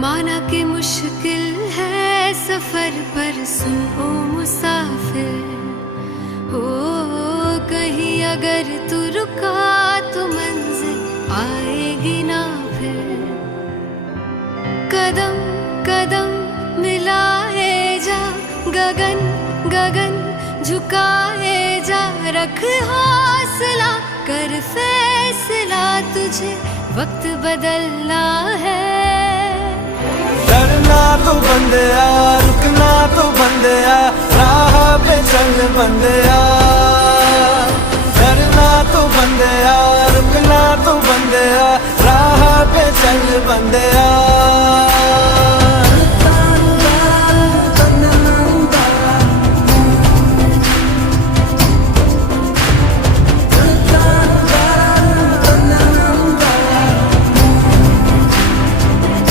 माना कि मुश्किल है सफर पर सुन ओ मुसाफिर, हो कहीं अगर तू रुका तो मंजिल आएगी ना फिर। कदम कदम मिलाए जा, गगन गगन झुकाए जा, रख हौसला कर फैसला, तुझे वक्त बदलना है। डरना तो बंदिया, रुकना तो बंदिया, राह पे चल बंदिया। डरना तो बंदिया, रुकना तो बंदिया, राह पे चल बंदिया।